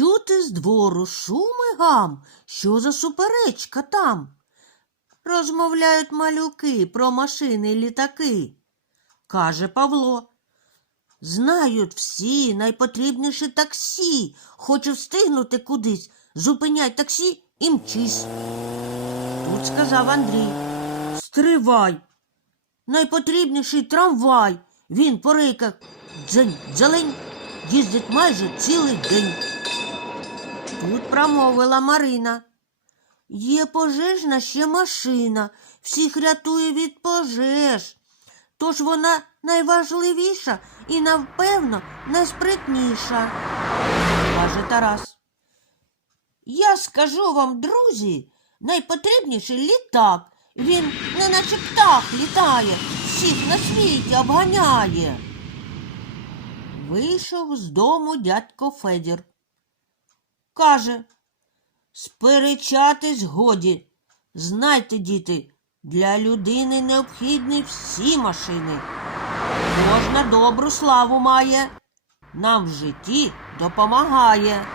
виходити з двору шум і гам. Що за суперечка там? Розмовляють малюки про машини й літаки, каже Павло. Знають всі найпотрібніше таксі. Хочу встигнути кудись. Зупиняй таксі і мчись. Тут сказав Андрій. Стривай. Найпотрібніший трамвай. Він по рейках дзень, дзелень їздить майже цілий день. Тут промовила Марина. Є пожежна ще машина, всіх рятує від пожеж. Тож вона найважливіша і, напевно, найспритніша, каже Тарас. Я скажу вам, друзі, найпотрібніший літак. Він не наче птах літає, всіх на світі обганяє. Вийшов з дому дядько Федір. Каже, сперечатись годі. Знайте, діти, для людини необхідні всі машини. Кожна добру славу має, нам в житті допомагає.